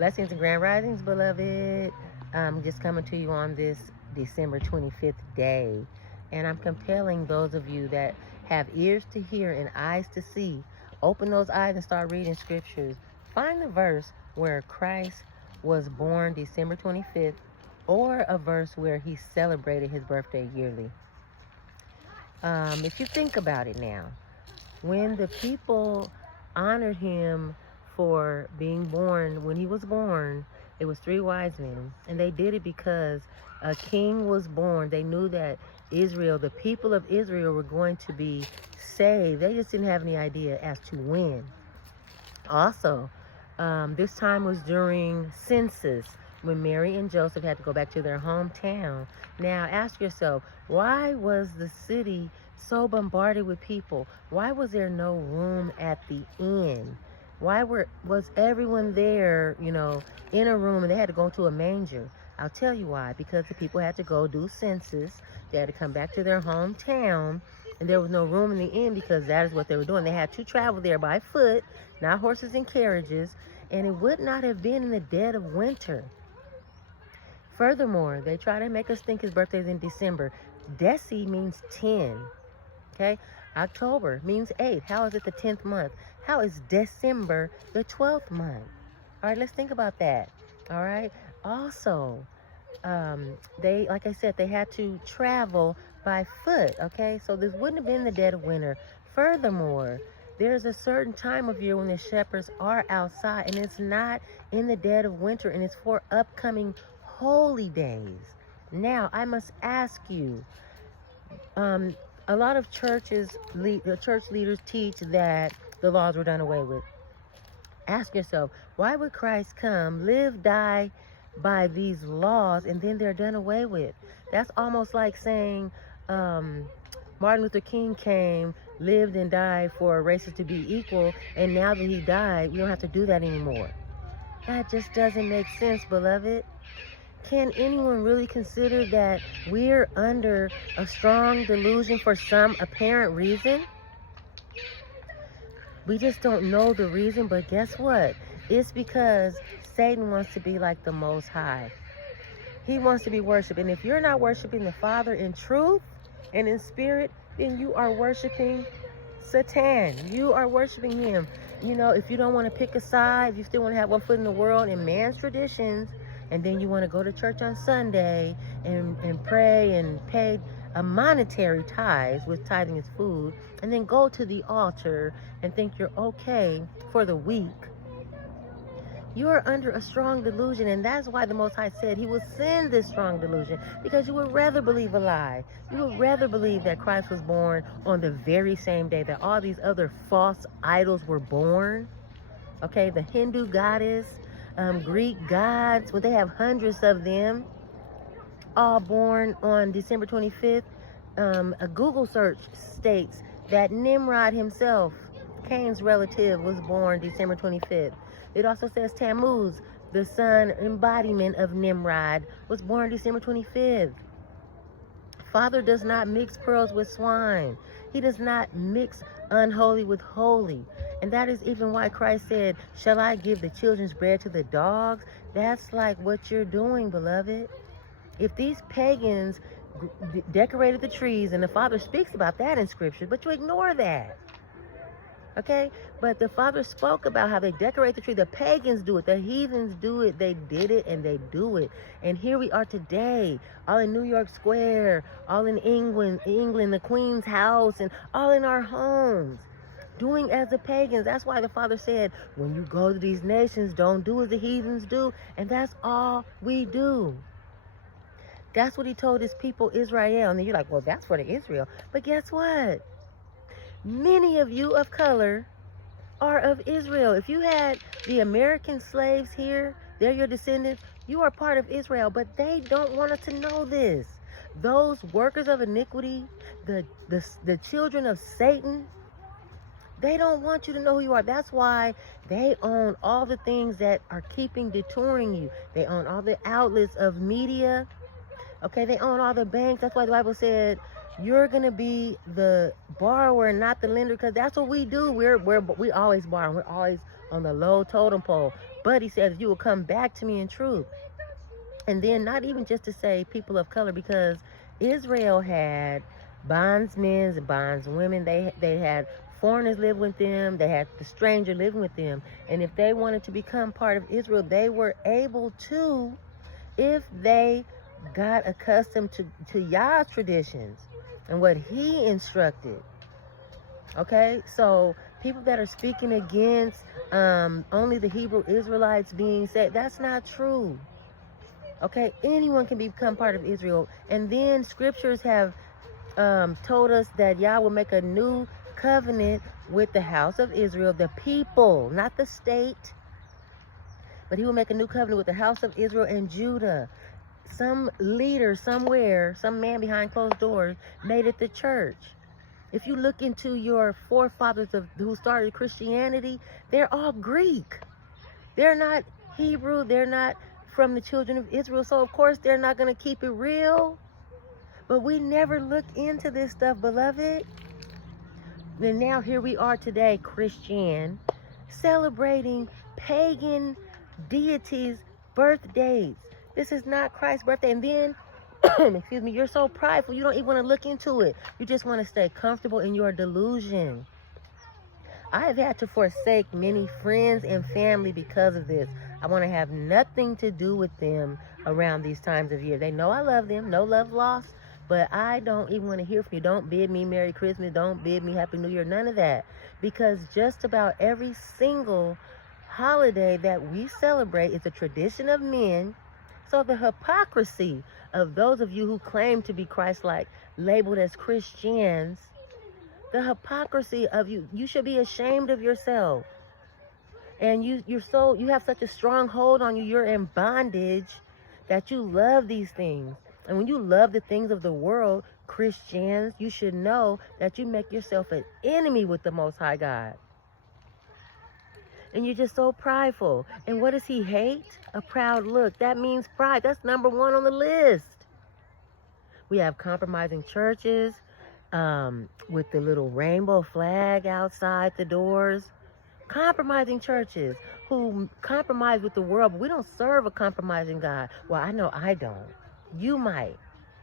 Blessings and grand risings, beloved. I'm just coming to you on this December 25th day. And I'm compelling those of you that have ears to hear and eyes to see, open those eyes and start reading scriptures. Find the verse where Christ was born December 25th, or a verse where he celebrated his birthday yearly. If you think about it now, when the people honored him for being born, when he was born, it was 3 wise men, and they did it because a king was born. They knew that Israel, the people of Israel, were going to be saved. They just didn't have any idea as to when. Also, this time was during census, when Mary and Joseph had to go back to their hometown. Now, ask yourself, why was the city so bombarded with people? Why was there no room at the inn? Why was everyone there, in a room, and they had to go to a manger? I'll tell you why. Because the people had to go do census. They had to come back to their hometown, and there was no room in the inn because that is what they were doing. They had to travel there by foot, not horses and carriages, and it would not have been in the dead of winter. Furthermore, they try to make us think his birthday is in December. Deci means 10, okay? October means 8. How is it the 10th month? How is December the 12th month? All right, let's think about that, all right? Also, they, like I said, they had to travel by foot, okay? So this wouldn't have been the dead of winter. Furthermore, there's a certain time of year when the shepherds are outside, and it's not in the dead of winter, and it's for upcoming holy days. Now, I must ask you, a lot of church leaders teach that the laws were done away with. Ask yourself, why would Christ come, live, die by these laws, and then they're done away with? That's almost like saying Martin Luther King came, lived, and died for races to be equal, and now that he died, we don't have to do that anymore. That just doesn't make sense, beloved. Can anyone really consider that we're under a strong delusion for some apparent reason? We just don't know the reason, but guess what? It's because Satan wants to be like the Most High. He wants to be worshipped. And if you're not worshiping the Father in truth and in spirit, then you are worshiping Satan. You are worshiping him. If you don't want to pick a side, if you still want to have one foot in the world and man's traditions, and then you want to go to church on Sunday and pray and pay a monetary tithe, with tithing is food, and then go to the altar and think you're okay for the week, you are under a strong delusion. And that's why the Most High said he will send this strong delusion, because you would rather believe a lie. You would rather believe that Christ was born on the very same day that all these other false idols were born. Okay, the Hindu goddess, Greek gods, well, they have hundreds of them, all born on December 25th. A Google search states that Nimrod himself, Cain's relative, was born December 25th. It also says Tammuz, the son embodiment of Nimrod, was born December 25th. Father does not mix pearls with swine. He does not mix unholy with holy. And that is even why Christ said, shall I give the children's bread to the dogs? That's like what you're doing, beloved. If these pagans decorated the trees, and the Father speaks about that in Scripture, but you ignore that. Okay? But the Father spoke about how they decorate the tree. The pagans do it. The heathens do it. They did it and they do it. And here we are today, all in New York Square, all in England, the Queen's house, and all in our homes, doing as the pagans. That's why the Father said, when you go to these nations, don't do as the heathens do. And that's all we do. That's what he told his people, Israel. And then you're like, well, that's for the Israel. But guess what? Many of you of color are of Israel. If you had the American slaves here, they're your descendants, you are part of Israel. But they don't want us to know this. Those workers of iniquity, the children of Satan, they don't want you to know who you are. That's why they own all the things that are detouring you. They own all the outlets of media. Okay, they own all the banks. That's why the Bible said, you're going to be the borrower and not the lender, because that's what we do. We always borrow. We're always on the low totem pole. But he says, you will come back to me in truth. And then not even just to say people of color, because Israel had bondsmen and bondswomen. They had foreigners live with them. They had the stranger living with them. And if they wanted to become part of Israel, they were able to, if they got accustomed to Yah's traditions and what he instructed. Okay, so people that are speaking against only the Hebrew Israelites being saved, that's not true. Okay, anyone can become part of Israel. And then scriptures have told us that Yah will make a new covenant with the house of Israel, the people, not the state. But he will make a new covenant with the house of Israel and Judah. Some leader somewhere, some man behind closed doors, made it the church. If you look into your forefathers who started Christianity, they're all Greek. They're not Hebrew. They're not from the children of Israel. So, of course, they're not going to keep it real. But we never look into this stuff, beloved. And now here we are today, Christian, celebrating pagan deities' birthdays. This is not Christ's birthday. And then, excuse me, you're so prideful, you don't even want to look into it. You just want to stay comfortable in your delusion. I have had to forsake many friends and family because of this. I want to have nothing to do with them around these times of year. They know I love them, no love lost, but I don't even want to hear from you. Don't bid me Merry Christmas. Don't bid me Happy New Year. None of that. Because just about every single holiday that we celebrate is a tradition of men. So the hypocrisy of those of you who claim to be Christ-like, labeled as Christians, the hypocrisy of you should be ashamed of yourself. And you have such a strong hold on you. You're in bondage that you love these things. And when you love the things of the world, Christians, you should know that you make yourself an enemy with the Most High God. And you're just so prideful. And what does he hate? A proud look. That means pride. That's number one on the list. We have compromising churches with the little rainbow flag outside the doors. Compromising churches who compromise with the world, but we don't serve a compromising God. Well, I know I don't. You might,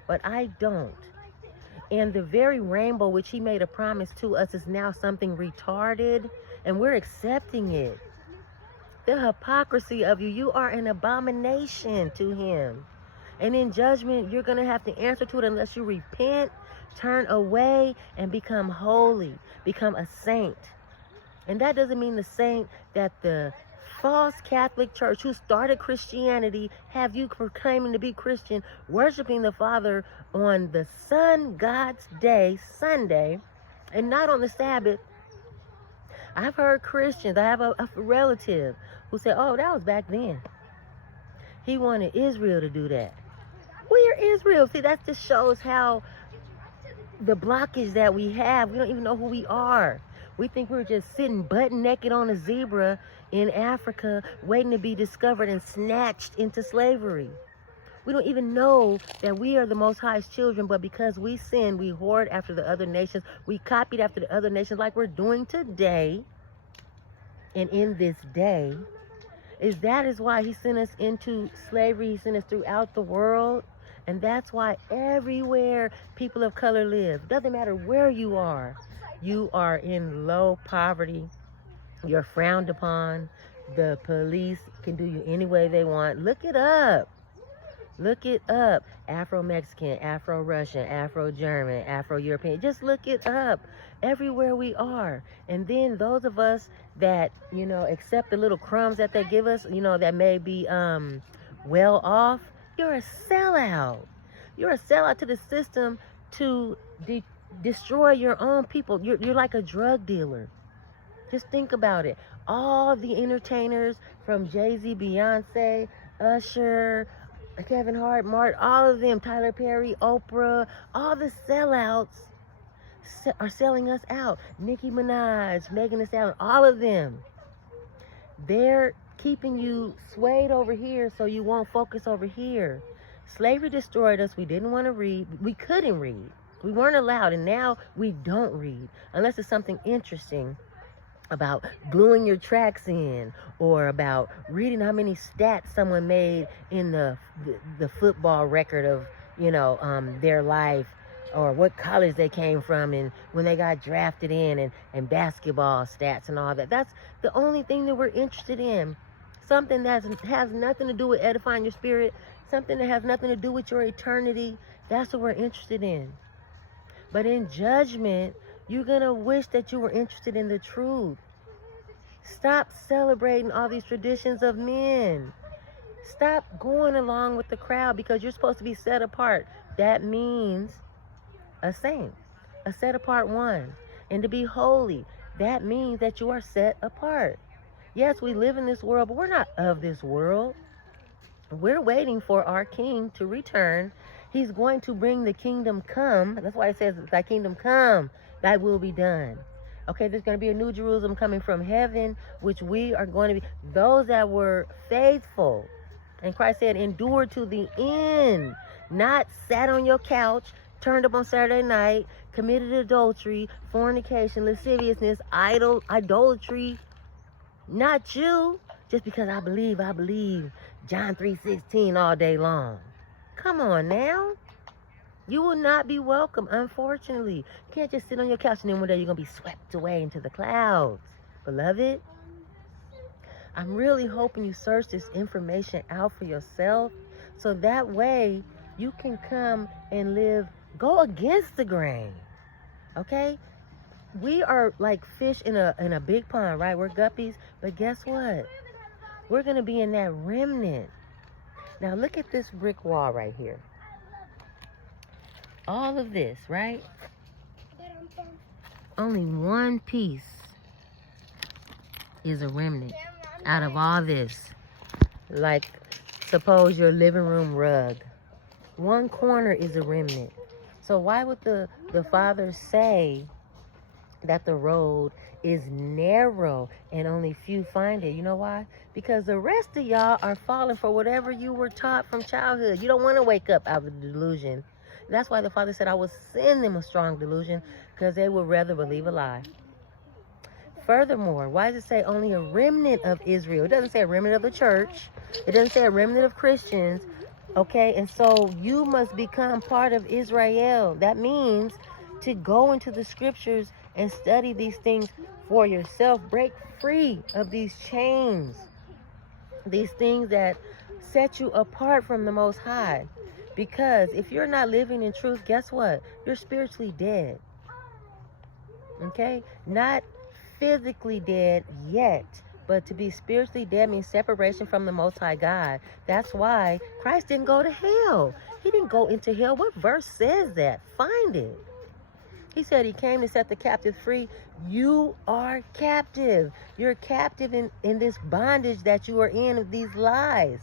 but I don't. And the very rainbow which he made a promise to us is now something retarded, and we're accepting it. The hypocrisy of you are an abomination to him. And in judgment, you're going to have to answer to it unless you repent, turn away, and become holy, become a saint. And that doesn't mean the saint that the false Catholic Church who started Christianity have you proclaiming to be Christian, worshiping the Father on the sun God's day, Sunday, and not on the Sabbath. I've heard Christians, I have a relative who said, oh, that was back then. He wanted Israel to do that. We're Israel. See, that just shows how the blockage that we have, we don't even know who we are. We think we're just sitting butt naked on a zebra in Africa, waiting to be discovered and snatched into slavery. We don't even know that we are the Most High's children, but because we sin, we hoard after the other nations. We copied after the other nations like we're doing today. And in this day, that is why he sent us into slavery. He sent us throughout the world. And that's why everywhere people of color live, doesn't matter where you are in low poverty. You're frowned upon. The police can do you any way they want. Look it up. Look it up. Afro-Mexican, Afro-Russian, Afro-German, Afro-European. Just look it up. Everywhere we are. And then those of us that, accept the little crumbs that they give us, that may be well off, you're a sellout. You're a sellout to the system to destroy your own people. You're like a drug dealer. Just think about it. All the entertainers from Jay-Z, Beyonce, Usher, Kevin Hart, Martin, all of them, Tyler Perry, Oprah, all the sellouts are selling us out. Nicki Minaj, Megan Thee Stallion, all of them. They're keeping you swayed over here so you won't focus over here. Slavery destroyed us. We didn't want to read. We couldn't read. We weren't allowed, and now we don't read unless it's something interesting. about gluing your tracks in, or about reading how many stats someone made in the football record of, their life, or what college they came from, and when they got drafted in, and basketball stats and all that. That's the only thing that we're interested in. Something that has nothing to do with edifying your spirit, something that has nothing to do with your eternity. That's what we're interested in. But in judgment, you're going to wish that you were interested in the truth. Stop celebrating all these traditions of men. Stop going along with the crowd, because you're supposed to be set apart. That means a saint, a set apart one. And to be holy, that means that you are set apart. Yes, we live in this world, but we're not of this world. We're waiting for our King to return. He's going to bring the kingdom come. That's why it says, thy kingdom come, thy will be done. Okay, there's going to be a new Jerusalem coming from heaven, which we are going to be those that were faithful. And Christ said, endure to the end. Not sat on your couch, turned up on Saturday night, committed adultery, fornication, lasciviousness, idolatry. Not you. Just because I believe John 3:16 all day long. Come on now. You will not be welcome, unfortunately. You can't just sit on your couch and then one day you're going to be swept away into the clouds. Beloved, I'm really hoping you search this information out for yourself, so that way you can come and go against the grain. Okay? We are like fish in a big pond, right? We're guppies, but guess what? We're going to be in that remnant. Now look at this brick wall right here. All of this, right? Only one piece is a remnant out of all this. Like, suppose your living room rug. One corner is a remnant. So why would the Father say that the road is narrow and only few find it? You know why? Because the rest of y'all are falling for whatever you were taught from childhood. You don't want to wake up out of the delusion. That's why the Father said, I will send them a strong delusion, because they would rather believe a lie. Furthermore, why does it say only a remnant of Israel? It doesn't say a remnant of the church. It doesn't say a remnant of Christians. Okay, and so you must become part of Israel. That means to go into the scriptures and study these things for yourself. Break free of these chains, these things that set you apart from the Most High. Because if you're not living in truth, guess what? You're spiritually dead. Okay? Not physically dead yet, but to be spiritually dead means separation from the Most High God. That's why Christ didn't go to hell. He didn't go into hell. What verse says that? Find it. He said he came to set the captive free. You are captive. You're captive in this bondage that you are in, of these lies,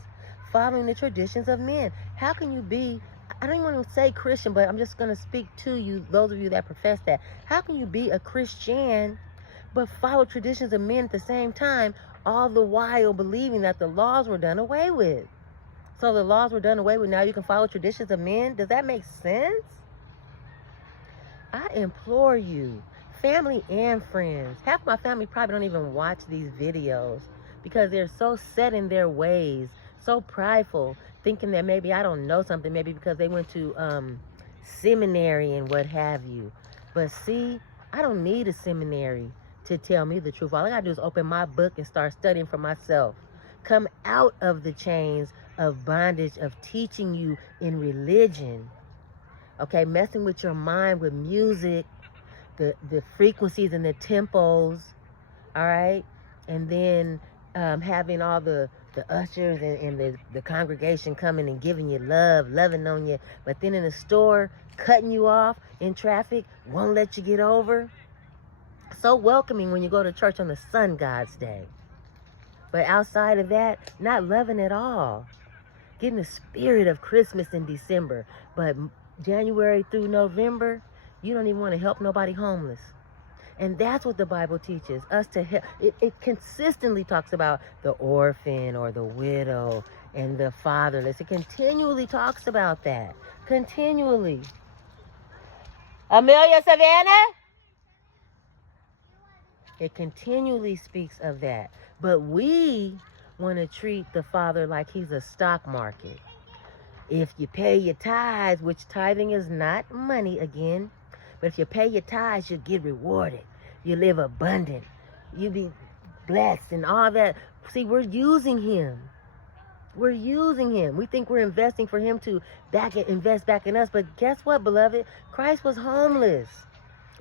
following the traditions of men. How can you be, I don't even want to say Christian, but I'm just going to speak to you, those of you that profess that. How can you be a Christian but follow traditions of men at the same time, all the while believing that the laws were done away with? So the laws were done away with, now you can follow traditions of men? Does that make sense? I implore you, family and friends. Half my family probably don't even watch these videos because they're so set in their ways, so prideful, thinking that maybe I don't know something, maybe because they went to seminary and what have you. But see, I don't need a seminary to tell me the truth. All I gotta do is open my book and start studying for myself. Come out of the chains of bondage of teaching you in religion. Okay, messing with your mind with music, the frequencies and the tempos, all right? And then having all the ushers and the congregation coming and giving you love, loving on you, but then in the store, cutting you off in traffic, won't let you get over. So welcoming when you go to church on the sun God's day. But outside of that, not loving at all. Getting the spirit of Christmas in December, but January through November, you don't even want to help nobody homeless. And that's what the Bible teaches us to help. It consistently talks about the orphan or the widow and the fatherless. It continually talks about that. Continually. Amelia Savannah? It continually speaks of that. But we want to treat the Father like he's a stock market. If you pay your tithes, which tithing is not money again, but if you pay your tithes, you'll get rewarded. You live abundant. You be blessed and all that. See, we're using him. We're using him. We think we're investing for him to invest back in us. But guess what, beloved? Christ was homeless.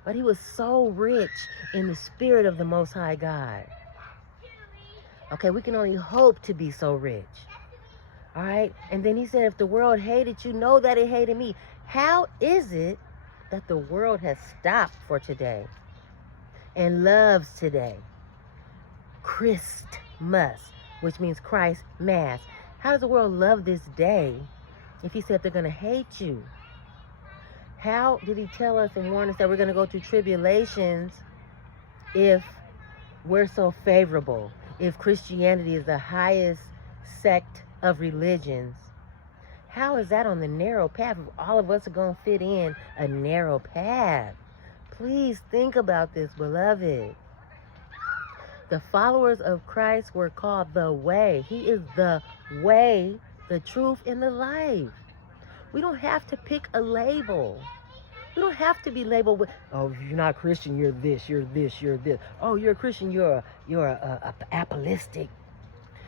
But he was so rich in the spirit of the Most High God. Okay, we can only hope to be so rich. All right? And then he said, if the world hated you, know that it hated me. How is it that the world has stopped for today and loves today Christmas, which means Christ Mass? How does the world love this day if he said they're going to hate you? How did he tell us and warn us that we're going to go through tribulations if we're so favorable? If Christianity is the highest sect of religions, how is that on the narrow path if all of us are going to fit in a narrow path? Please think about this, beloved. The followers of Christ were called the way. He is the way, the truth, and the life. We don't have to pick a label. We don't have to be labeled with, oh, if you're not Christian, you're this, you're this, you're this. Oh, you're a Christian, you're a apostolic,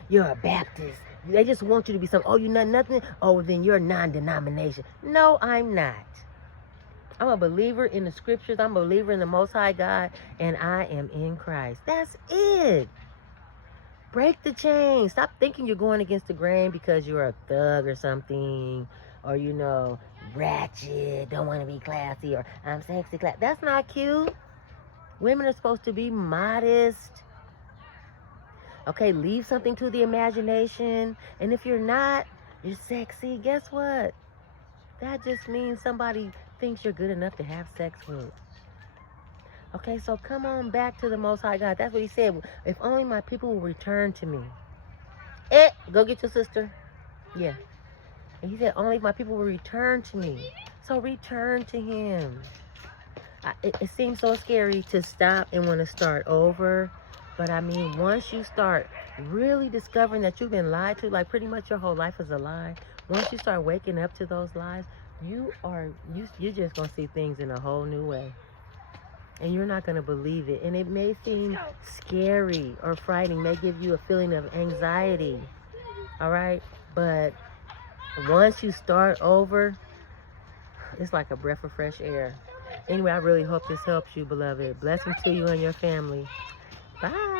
you're a Baptist. They just want you to be something. Oh, you're not nothing? Oh, then you're non-denomination. No, I'm not. I'm a believer in the scriptures. I'm a believer in the Most High God, and I am in Christ. That's it. Break the chain. Stop thinking you're going against the grain because you're a thug or something, or, you know, ratchet, don't want to be classy, or I'm sexy class. That's not cute. Women are supposed to be modest. Okay, leave something to the imagination. And if you're not, you're sexy. Guess what? That just means somebody thinks you're good enough to have sex with. Okay, so come on back to the Most High God. That's what he said. If only my people will return to me. Go get your sister. Yeah. And he said, only if my people will return to me. So return to him. It seems so scary to stop and want to start over. But I mean, once you start really discovering that you've been lied to, like pretty much your whole life is a lie. Once you start waking up to those lies, you're just going to see things in a whole new way. And you're not going to believe it. And it may seem scary or frightening, may give you a feeling of anxiety. All right? But once you start over, it's like a breath of fresh air. Anyway, I really hope this helps you, beloved. Blessings to you and your family. Bye.